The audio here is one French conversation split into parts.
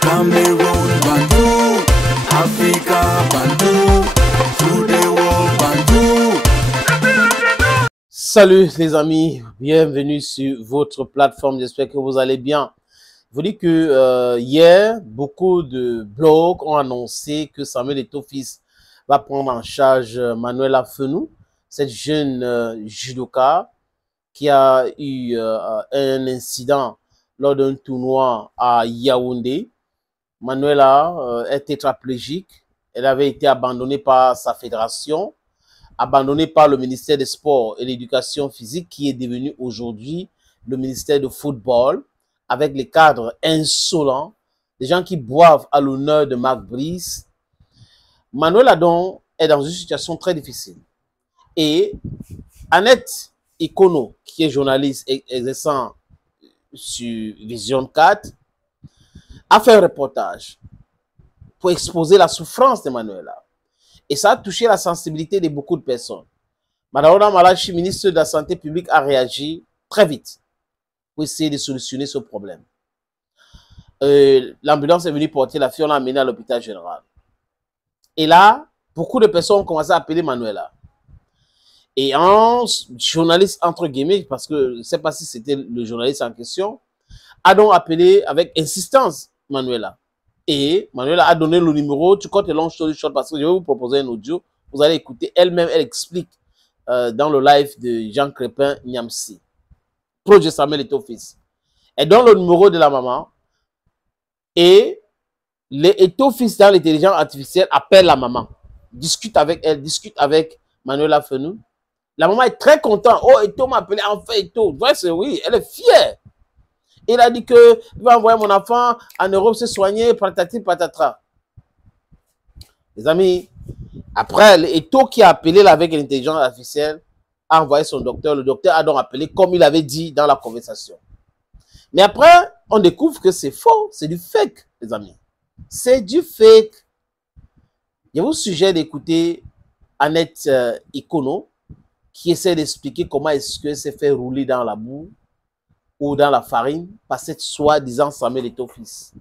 Cameroon, Bantou, Africa, Bantou, through the world, Bantou. Salut les amis, bienvenue sur votre plateforme, j'espère que vous allez bien. Je vous dis que hier, beaucoup de blogs ont annoncé que Samuel Eto'o-Fils va prendre en charge Manuela Fenou, cette jeune judoka qui a eu un incident lors d'un tournoi à Yaoundé. Manuela est tétraplégique, elle avait été abandonnée par sa fédération, abandonnée par le ministère des Sports et de l'Éducation physique qui est devenu aujourd'hui le ministère de football, avec les cadres insolents, des gens qui boivent à l'honneur de Marc Brice. Manuela donc est dans une situation très difficile. Et Annette Ikono, qui est journaliste exerçant sur Vision 4, a fait un reportage pour exposer la souffrance de Manuela. Et ça a touché la sensibilité de beaucoup de personnes. Madame Malachi, ministre de la Santé publique, a réagi très vite pour essayer de solutionner ce problème. L'ambulance est venue porter la fille, on l'a amenée à l'hôpital général. Et là, beaucoup de personnes ont commencé à appeler Manuela. Et un journaliste, entre guillemets, parce que je ne sais pas si c'était le journaliste en question, a donc appelé avec insistance Manuela. Et Manuela a donné le numéro, tu comptes le long story short, parce que je vais vous proposer un audio, vous allez écouter, elle-même, elle explique dans le live de Jean Crépin Niamsi, proche de Samuel Eto'o-Fils. Elle donne le numéro de la maman, et les Eto'o-Fils dans l'intelligence artificielle appellent la maman, discute avec elle, discute avec Manuela Fenou. La maman est très contente. Oh, Eto'o m'a appelé, enfin Eto'o. Oui, elle est fière. Il a dit que il va envoyer mon enfant en Europe se soigner, patati patatra. Les amis, après, Eto'o qui a appelé là avec l'intelligence artificielle a envoyé son docteur. Le docteur a donc appelé comme il avait dit dans la conversation. Mais après, on découvre que c'est faux, c'est du fake, les amis. C'est du fake. Je vous suggère d'écouter Annette Ikono qui essaie d'expliquer comment est-ce que c'est fait rouler dans la boue ou dans la farine par cette soi-disant Samuel Eto'o-Fils.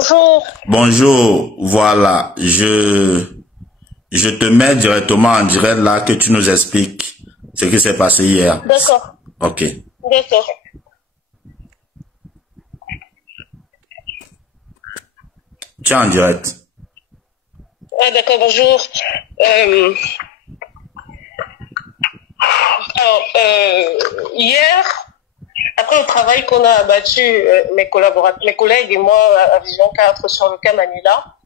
Bonjour. Bonjour, voilà, je te mets directement en direct là que tu nous expliques ce qui s'est passé hier. D'accord. Ok. D'accord. Tu es en direct. Ah d'accord, bonjour. Hier, après le travail qu'on a abattu, mes collègues et moi à Vision 4 sur le cas Manila,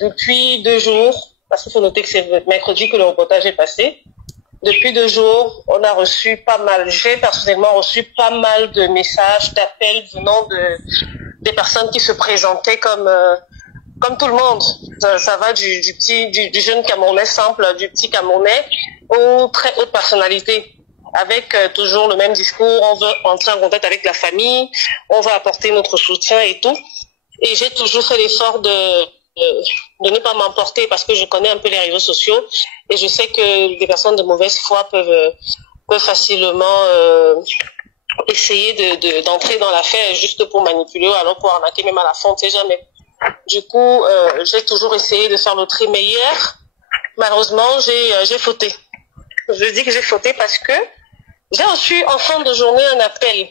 depuis 2 jours, parce qu'il faut noter que c'est mercredi que le reportage est passé, depuis 2 jours, on a reçu pas mal, j'ai personnellement reçu pas mal de messages, d'appels venant des personnes qui se présentaient comme tout le monde. Ça va du jeune Camerounais simple, du petit Camerounais, aux très hautes personnalités, avec toujours le même discours, on veut entrer en contact avec la famille, on va apporter notre soutien et tout. Et j'ai toujours fait l'effort de ne pas m'emporter parce que je connais un peu les réseaux sociaux et je sais que des personnes de mauvaise foi peuvent facilement essayer d'entrer dans l'affaire juste pour manipuler ou alors pour arnaquer même à la fin, on ne sait jamais. Du coup, j'ai toujours essayé de faire le tri, mais hier, malheureusement, j'ai fauté. Je dis que j'ai fauté parce que j'ai reçu en fin de journée un appel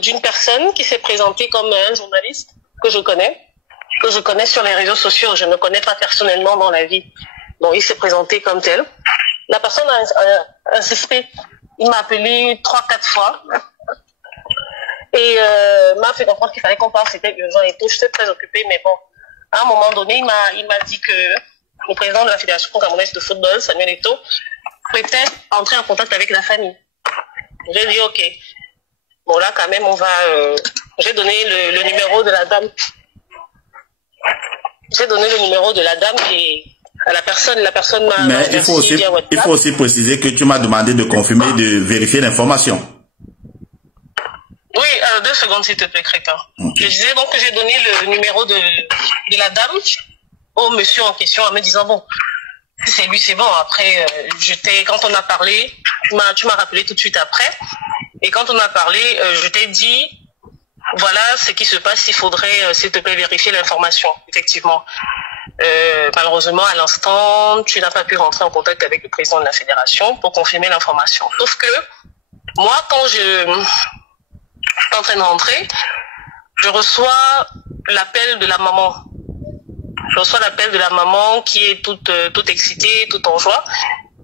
d'une personne qui s'est présentée comme un journaliste que je connais sur les réseaux sociaux. Je ne connais pas personnellement dans la vie. Donc, il s'est présenté comme tel. La personne a insisté. Il m'a appelé 3-4 fois. Et m'a fait comprendre qu'il fallait qu'on parle, c'était urgent et tout. J'étais très occupée, mais bon, à un moment donné, il m'a dit que le président de la Fédération camerounaise de football, Samuel Eto'o, peut-être entrer en contact avec la famille. J'ai dit ok. Bon là, quand même, on va. J'ai donné le numéro de la dame. J'ai donné le numéro de la dame et à la personne m'a. Mais il faut aussi préciser que tu m'as demandé de confirmer et de vérifier l'information. Oui, 2 secondes s'il te plaît, Crétin. Okay. Je disais donc que j'ai donné le numéro de la dame au monsieur en question en me disant bon, si c'est lui, c'est bon. Après, quand on a parlé, tu m'as rappelé tout de suite après. Et quand on a parlé, je t'ai dit voilà ce qui se passe, il faudrait, s'il te plaît, vérifier l'information, effectivement. Malheureusement, à l'instant, tu n'as pas pu rentrer en contact avec le président de la fédération pour confirmer l'information. Sauf que, moi, quand je suis en train de rentrer, je reçois l'appel de la maman. Je reçois l'appel de la maman qui est toute excitée, toute en joie,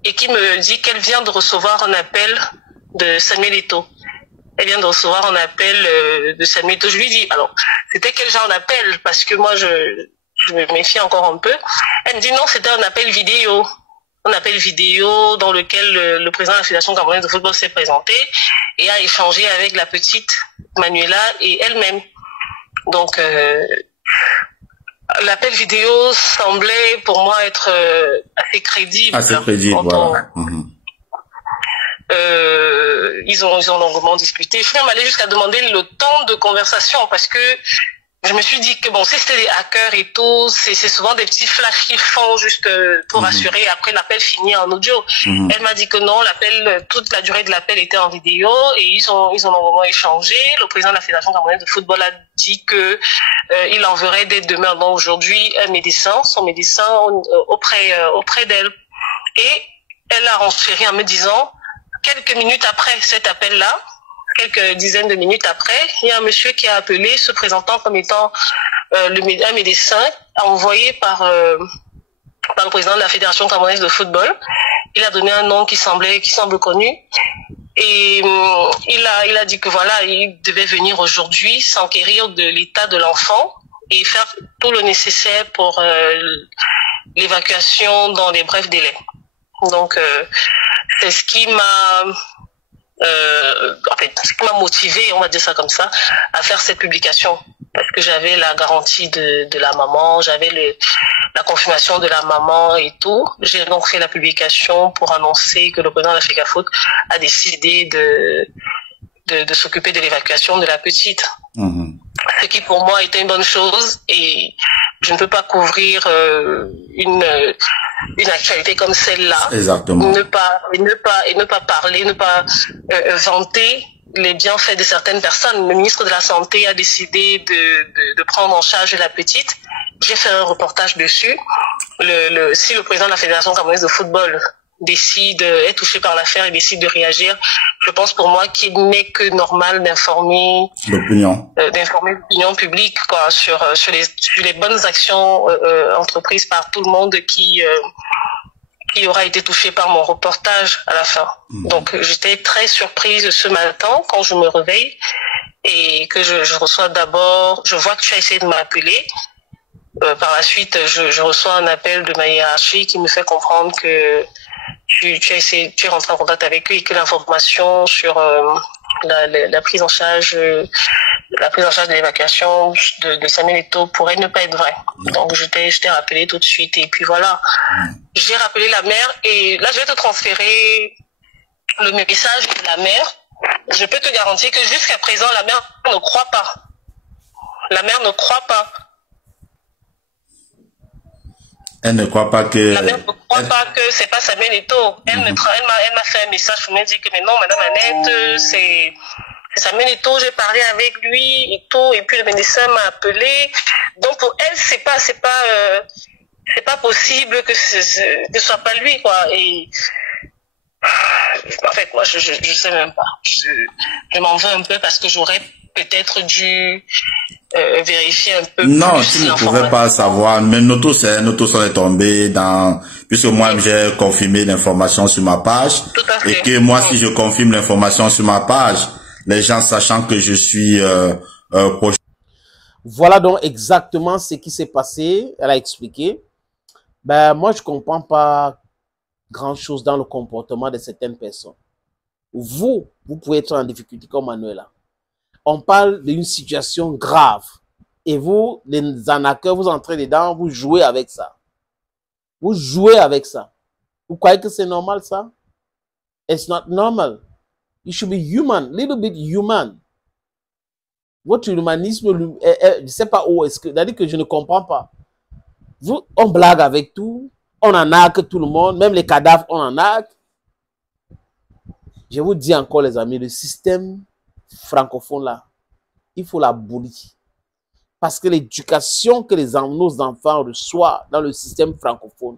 et qui me dit qu'elle vient de recevoir un appel de Samuel Eto'o. Elle vient de recevoir un appel de Samuel Eto'o. Je lui dis, alors, c'était quel genre d'appel? Parce que moi, je me méfie encore un peu. Elle me dit non, c'était un appel vidéo. Un appel vidéo dans lequel le président de la Fédération camerounaise de football s'est présenté et a échangé avec la petite Manuela et elle-même. Donc, l'appel vidéo semblait pour moi être assez crédible. Assez crédible, voilà. Ils ont longuement discuté. Je suis même allée jusqu'à demander le temps de conversation parce que je me suis dit que bon, si c'était des hackers et tout, c'est souvent des petits flashs qu'ils font juste pour assurer. Après, l'appel finit en audio. Elle m'a dit que non, l'appel, toute la durée de l'appel était en vidéo et ils ont longuement échangé. Le président de la Fédération camerounaise de football a dit que il enverrait dès demain, donc aujourd'hui, un médecin, son médecin auprès d'elle. Et elle a renféré en me disant, quelques minutes après cet appel-là, quelques dizaines de minutes après, il y a un monsieur qui a appelé, se présentant comme étant un médecin envoyé par le président de la Fédération camerounaise de football. Il a donné un nom qui semble connu. Et il a dit que voilà, il devait venir aujourd'hui s'enquérir de l'état de l'enfant et faire tout le nécessaire pour l'évacuation dans les brefs délais. Donc, c'est ce qui m'a ce qui m'a motivé, on va dire ça comme ça, à faire cette publication. Parce que j'avais la garantie de la maman, j'avais la confirmation de la maman et tout. J'ai donc fait la publication pour annoncer que le président de la FECAFOOT a décidé de s'occuper de l'évacuation de la petite. Ce qui pour moi était une bonne chose et je ne peux pas couvrir une actualité comme celle-là. Exactement. Ne pas parler, ne pas vanter les bienfaits de certaines personnes. Le ministre de la Santé a décidé de prendre en charge la petite. J'ai fait un reportage dessus. Si le président de la Fédération camerounaise de football est touché par l'affaire et décide de réagir, je pense pour moi qu'il n'est que normal d'informer l'opinion publique quoi, sur les bonnes actions entreprises par tout le monde qui aura été touché par mon reportage à la fin. Donc j'étais très surprise ce matin quand je me réveille et que je reçois d'abord, je vois que tu as essayé de m'appeler. Par la suite, je reçois un appel de ma hiérarchie qui me fait comprendre que tu es rentré en contact avec eux et que l'information sur la prise en charge de l'évacuation de Samuel Eto'o pourrait ne pas être vraie. Donc je t'ai rappelé tout de suite et puis voilà. J'ai rappelé la mère et là je vais te transférer le message de la mère. Je peux te garantir que jusqu'à présent la mère ne croit pas. La mère ne croit pas. Elle ne croit pas que... La mère ne croit pas que c'est pas Samuel Eto'o. Elle m'a fait un message pour me dire que mais non, madame Annette, c'est Samuel Eto'o, j'ai parlé avec lui et tout, et puis le médecin m'a appelé. Donc pour elle, c'est pas possible que ce soit pas lui, quoi. Et en fait, moi, je sais même pas. Je m'en veux un peu parce que j'aurais peut-être dû vérifier un peu non, plus. tu ne pouvais pas savoir, mais notre son est tombé puisque moi j'ai confirmé l'information sur ma page, et que moi si je confirme l'information sur ma page, les gens sachant que je suis proche. Voilà donc exactement ce qui s'est passé, elle a expliqué. Ben moi je comprends pas grand chose dans le comportement de certaines personnes. Vous pouvez être en difficulté comme Manuela. On parle d'une situation grave. Et vous, les arnaqueurs, vous entrez dedans, vous jouez avec ça. Vous jouez avec ça. Vous croyez que c'est normal, ça? It's not normal. You should be human, little bit human. Votre humanisme, je ne sais pas où est-ce que... C'est-à-dire que je ne comprends pas. On blague avec tout. On en arnaque tout le monde. Même les cadavres, on en arnaque. Je vous dis encore, les amis, le système francophone là, il faut l'abolir. Parce que l'éducation que nos enfants reçoivent dans le système francophone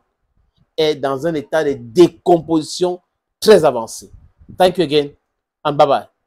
est dans un état de décomposition très avancé. Thank you again and bye bye.